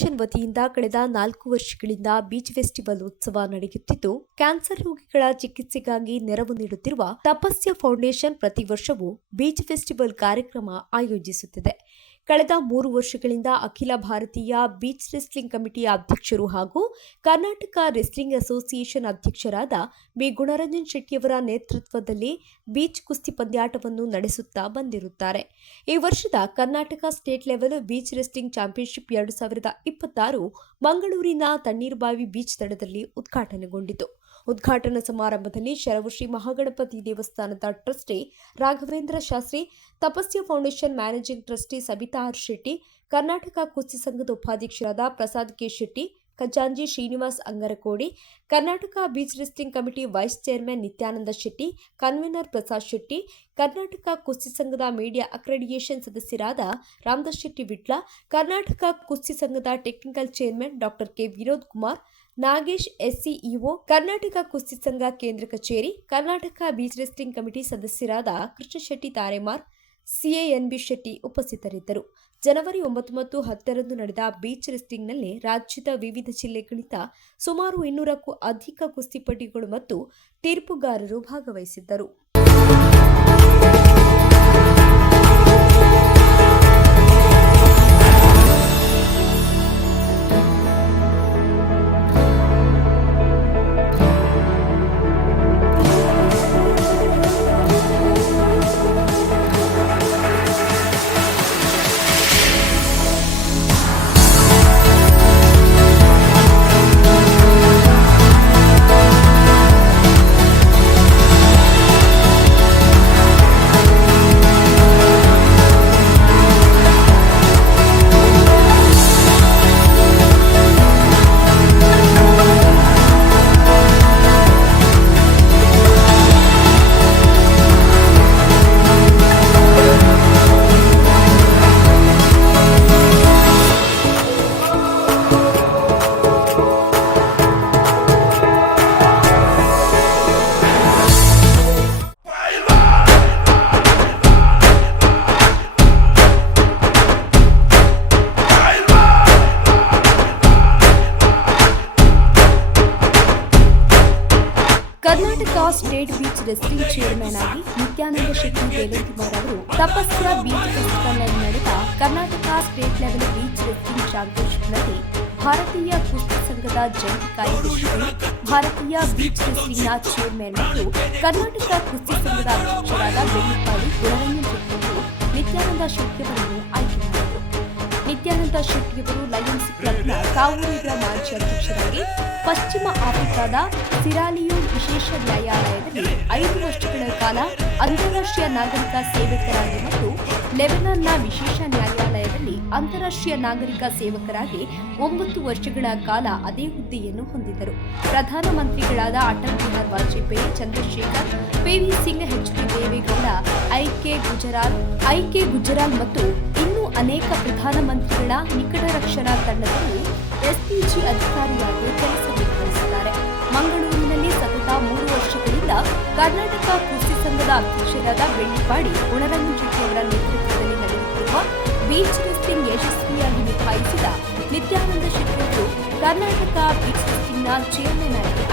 Foundation ವತಿಯಿಂದ ಕಳೆದ 4 ವರ್ಷಗಳಿಂದ ಬೀಚ್ ಫೆಸ್ಟಿವಲ್ ಉತ್ಸವ ನಡೆಯುತ್ತಿದ್ದು, ಕ್ಯಾನ್ಸರ್ ರೋಗಿಗಳ ಚಿಕಿತ್ಸೆಗಾಗಿ ನೆರವು ನೀಡುತ್ತಿರುವ ತಪಸ್ಯ ಫೌಂಡೇಶನ್ ಪ್ರತಿ ವರ್ಷವೂ ಬೀಚ್ ಫೆಸ್ಟಿವಲ್ ಕಾರ್ಯಕ್ರಮ ಆಯೋಜಿಸುತ್ತಿದೆ. ಕಳೆದ 3 ವರ್ಷಗಳಿಂದ ಅಖಿಲ ಭಾರತೀಯ ಬೀಚ್ ರೆಸ್ಲಿಂಗ್ ಕಮಿಟಿಯ ಅಧ್ಯಕ್ಷರು ಹಾಗೂ ಕರ್ನಾಟಕ ರೆಸ್ಲಿಂಗ್ ಅಸೋಸಿಯೇಷನ್ ಅಧ್ಯಕ್ಷರಾದ ಬಿ. ಗುಣರಂಜನ್ ಶೆಟ್ಟಿಯವರ ನೇತೃತ್ವದಲ್ಲಿ ಬೀಚ್ ಕುಸ್ತಿ ಪಂದ್ಯಾಟವನ್ನು ನಡೆಸುತ್ತಾ ಬಂದಿರುತ್ತಾರೆ. ಈ ವರ್ಷದ Karnataka state level beach wrestling championship 2026 ಮಂಗಳೂರಿನ ತಣ್ಣೀರುಬಾವಿ ಬೀಚ್ ದಡದಲ್ಲಿ ಉದ್ಘಾಟನೆಗೊಂಡಿತು. ಉದ್ಘಾಟನಾ ಸಮಾರಂಭದಲ್ಲಿ ಶರವು ಶ್ರೀ ಮಹಾಗಣಪತಿ ದೇವಸ್ಥಾನದ trustee Raghavendra Shastri, Tapasya foundation managing trustee Sabitha R Shetty, Karnataka ಕುಸ್ತಿ ಸಂಘದ ಉಪಾಧ್ಯಕ್ಷರಾದ ಪ್ರಸಾದ್ ಕೆ ಶೆಟ್ಟಿ, ಖಜಾಂಜಿ Srinivas Angarakodi, Karnataka beach wrestling committee vice chairman Nityananda Shetty, convener Prasad Shetty, Karnataka ಕುಸ್ತಿ ಸಂಘದ ಮೀಡಿಯಾ ಅಕ್ರೆಡಿಟೇಷನ್ ಸದಸ್ಯರಾದ ರಾಮದಾಸ್ ಶೆಟ್ಟಿ ವಿಟ್ಲ, ಕರ್ನಾಟಕ ಕುಸ್ತಿ ಸಂಘದ ಟೆಕ್ನಿಕಲ್ ಚೇರ್ಮನ್ ಡಾ ಕೆ ವಿನೋದ್ ಕುಮಾರ್, ನಾಗೇಶ್ ಎಸ್ಸಿಇಒ, ಕರ್ನಾಟಕ ಕುಸ್ತಿ ಸಂಘ ಕೇಂದ್ರ ಕಚೇರಿ, ಕರ್ನಾಟಕ ಬೀಚ್ ರೆಸ್ಲಿಂಗ್ ಕಮಿಟಿ ಸದಸ್ಯರಾದ ಕೃಷ್ಣ ಶೆಟ್ಟಿ ತಾರೆಮಾರ್, ಸಿಎಎನ್ಬಿ ಶೆಟ್ಟಿ ಉಪಸ್ಥಿತರಿದ್ದರು. ಜನವರಿ 9 ಮತ್ತು 10ರಂದು ನಡೆದ ಬೀಚ್ ರೆಸ್ಲಿಂಗ್ನಲ್ಲಿ ರಾಜ್ಯದ ವಿವಿಧ ಜಿಲ್ಲೆಗಳಿಂದ ಸುಮಾರು 200ಕ್ಕೂ ಅಧಿಕ ಕುಸ್ತಿಪಟುಗಳು ಮತ್ತು ತೀರ್ಪುಗಾರರು ಭಾಗವಹಿಸಿದ್ದರು. Karnataka state beach wrestling chairman ಆಗಿ ನಿತ್ಯಾನಂದ ಶೆಟ್ಟಿ ದೇವೇಂದ್ರಕುಮಾರ್ ಅವರು ತಪಸ್ಯ ಬೀಚ್ ಫೆಸ್ಟಿವಲ್ನಲ್ಲಿ ನಡೆದ Karnataka state level beach wrestling ಚಾಂಪಿಯನ್ಶಿಪ್ನಲ್ಲಿ ಭಾರತೀಯ ಕುಸ್ತಿ ಸಂಘದ ಜಂಟಿ ಕಾರ್ಯದರ್ಶಿಗಳು, ಭಾರತೀಯ ಬೀಚ್ ರೆಸ್ಲಿಂಗ್ನ ಚೇರ್ಮನ್ ಮತ್ತು ಕರ್ನಾಟಕ ಕುಸ್ತಿ ಸಂಘದ ಅಧ್ಯಕ್ಷರಾದ ಬೆಳ್ಳಿಪಾಡಿ ಗುಣರಂಜನ್ ಶೆಟ್ಟಿಯವರು ನಿತ್ಯಾನಂದ ಶೆಟ್ಟಿಯವರನ್ನು ಆಯ್ಕೆ ಮಾಡಿದರು. ನಿತ್ಯಾನಂದ ಶೆಟ್ಟಿಯವರು ಲಯನ್ಸ್ ಕ್ಲಬ್ನ ಕಾವೂರಿನ ಮಾಜಿ ಅಧ್ಯಕ್ಷರಾಗಿ ಪಶ್ಚಿಮ ಆಫ್ರಿಕಾದ ಸಿರಾಲಿಯೋನ್ ವಿಶೇಷ ನ್ಯಾಯಾಲಯದಲ್ಲಿ 5 ವರ್ಷಗಳ ಕಾಲ ಅಂತಾರಾಷ್ಟ್ರೀಯ ನಾಗರಿಕ ಸೇವಕರಾಗಿ ಮತ್ತು ಲೆಬನಾನ್ನ ವಿಶೇಷ ನ್ಯಾಯಾಲಯದಲ್ಲಿ ಅಂತಾರಾಷ್ಟ್ರೀಯ ನಾಗರಿಕ ಸೇವಕರಾಗಿ 9 ವರ್ಷಗಳ ಕಾಲ ಅದೇ ಹುದ್ದೆಯನ್ನು ಹೊಂದಿದ್ದರು. ಪ್ರಧಾನಮಂತ್ರಿಗಳಾದ ಅಟಲ್ ಬಿಹಾರಿ ವಾಜಪೇಯಿ, ಚಂದ್ರಶೇಖರ್, ಪಿವಿ ಸಿಂಗ್, ಎಚ್.ಡಿ. ದೇವೇಗೌಡ, ಐಕೆ ಗುಜರಾಲ್ ಮತ್ತು ಇನ್ನೂ ಅನೇಕ ಪ್ರಧಾನಮಂತ್ರಿಗಳ ನಿಕಟ ರಕ್ಷಣಾ ತಂಡದಲ್ಲಿ ಎಸ್ಪಿಜಿ ಅಧಿಕಾರಿಯಾಗಿ ಕೆಲಸ ನಿರ್ವಹಿಸಿದ್ದಾರೆ. ಮಂಗಳೂರಿನಲ್ಲಿ ಸತತ 3 ವರ್ಷಗಳಿಂದ ಕರ್ನಾಟಕ ಕುಸ್ತಿ ಸಂಘದ ಅಧ್ಯಕ್ಷರಾದ ಬೆಳ್ಳಿಪಾಡಿ ಗುಣರಂಜನ್ ಶೆಟ್ಟಿಯವರ ನೇತೃತ್ವದಲ್ಲಿ ನಡೆಯುತ್ತಿರುವ ಬೀಚ್ ರೆಸ್ಲಿಂಗ್ ಯಶಸ್ವಿಯಾಗಿ ನಿಭಾಯಿಸಿದ ನಿತ್ಯಾನಂದ ಶೆಟ್ಟಿಯವರು ಕರ್ನಾಟಕ ಬೀಚ್ ರೆಸ್ಲಿಂಗ್ನ ಚೇರ್ಮನ್ ಆಗಿ